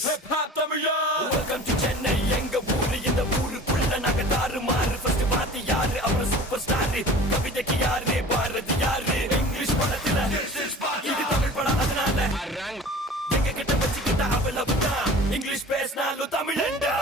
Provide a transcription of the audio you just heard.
is hip hop Tamizha. Welcome to Chennai, எங்க ஊரு. இந்த ஊருக்குள்ள நாங்க தாறுமாறு. First பாத்தி யாரு, அப்புறம் சூப்பர் ஸ்டார். கவிதைக்கு யாரு, பாரதி யாரு. இங்கிலீஷ் படத்துல இது தமிழ் படம், அதனால எங்க கிட்ட வச்சுக்கிட்ட அவ்வளவுதான். இங்கிலீஷ் பேசினாலும் தமிழண்டா.